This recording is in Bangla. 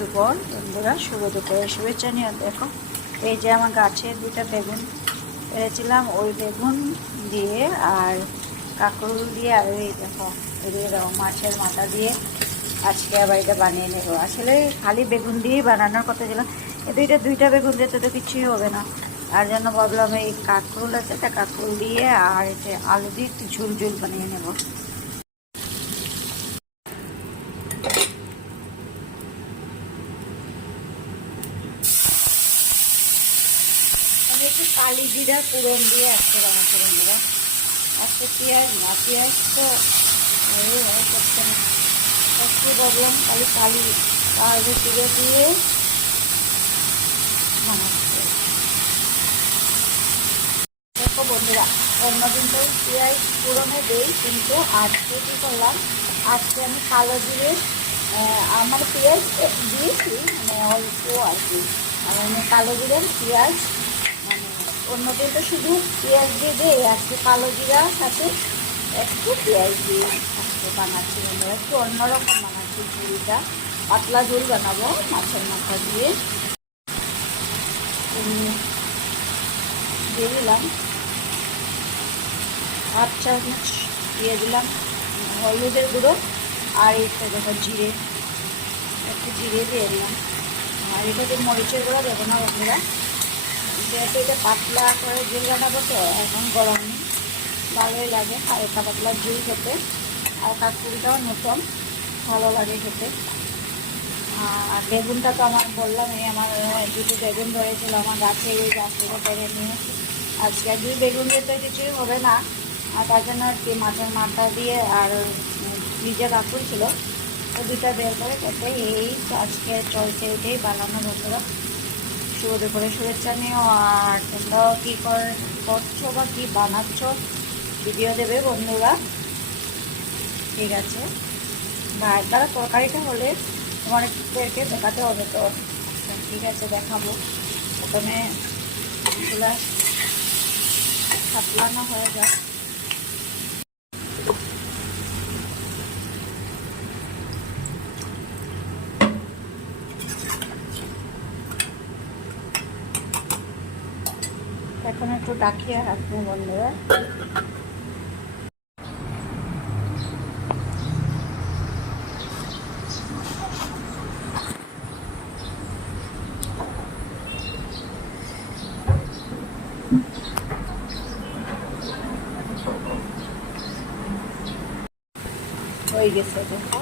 দুপুর বন্ধুরা, শুভ দুপুরের শুভেচ্ছা নিয়ে দেখো, এই যে আমার গাছে দুটা বেগুন পেরেছিলাম, ওই বেগুন দিয়ে আর কাঁকরোল দিয়ে আর এই দেখো এদিকে মাছের মাথা দিয়ে আজকে আবার এটা বানিয়ে নেবো। আসলে খালি বেগুন দিয়েই বানানোর কথা ছিল, দুইটা বেগুন দিয়ে তো কিছুই হবে না, তার জন্য ভাবলাম এই কাঁকরোল আছে, তা কাঁকরোল দিয়ে আর এতে আলু দিয়ে একটু ঝুল ঝুল বানিয়ে নেবো। আমি একটু কালি জিরা পুরন দিয়ে আজকে বানাচ্ছি বন্ধুরা। আজকে পেঁয়াজ তো করছে না, আজকে ভাবলাম কালি কালি জিরা দিয়ে বানাচ্ছি। দেখো বন্ধুরা, অন্যদিন তো পেঁয়াজ পুরনে দেই, কিন্তু আজকে কী করলাম, আজকে আমি কালো জিরে আমার পেঁয়াজ দিয়েছি, মানে অল্প আর কি। আর আমি কালো জিরে পেঁয়াজ মানে অন্যদিন তো শুধু পেঁয়াজ দিয়ে দেয়, আজকে কালো জিরার সাথে একটু পেঁয়াজ দিয়ে আজকে বানাচ্ছি বন্ধুরা। একটু অন্যরকম বানাচ্ছি, ঝুলটা পাতলা ঝুল বানাবো মাছের মাথা দিয়ে। দিয়ে দিলাম 8 চামচ, দিয়ে দিলাম হলুদের গুঁড়ো, আর এটা দেখো জিরে, একটু জিরে দিয়ে দিলাম। আর এটাতে মরিচের গুঁড়ো দেবো না বন্ধুরা, যেহেতু এটা পাতলা করে ঝুল বানাবো, তো এখন গরম ভালোই লাগে হালকা পাতলা ঝুল খেতে। আর কাঁকড়িটাও নতুন ভালো লাগে খেতে। আর বেগুনটা তো আমার বললাম, এই আমার দুটো বেগুন ধরেছিল আমার গাছে, এই গাছ থেকে পেরে নিয়ে আজকে 2 বেগুন দিয়ে তো কিছুই হবে না, আর তার জন্য আর কি মাছের মাথা দিয়ে আর ভিজে কাঁকড় ছিল, তো দুটা বের করে খেতে এই আজকে চলছে, এটাই বানানো বন্ধুরা। শুভ দুপুরে শুভেচ্ছা নিও। আর তোমরাও কী করছো বা কী বানাচ্ছ ভিডিও দেবে বন্ধুরা, ঠিক আছে। গায়ের দ্বারা তরকারিটা হলে তোমাদেরকে দেখাতে হবে, তো ঠিক আছে দেখাবো। প্রথমে এগুলা সাতলানো হয়ে যায়। এখন একটু ডাকিয়ে রাখবো বন্ধুরা। হয়ে গেছে দেখো,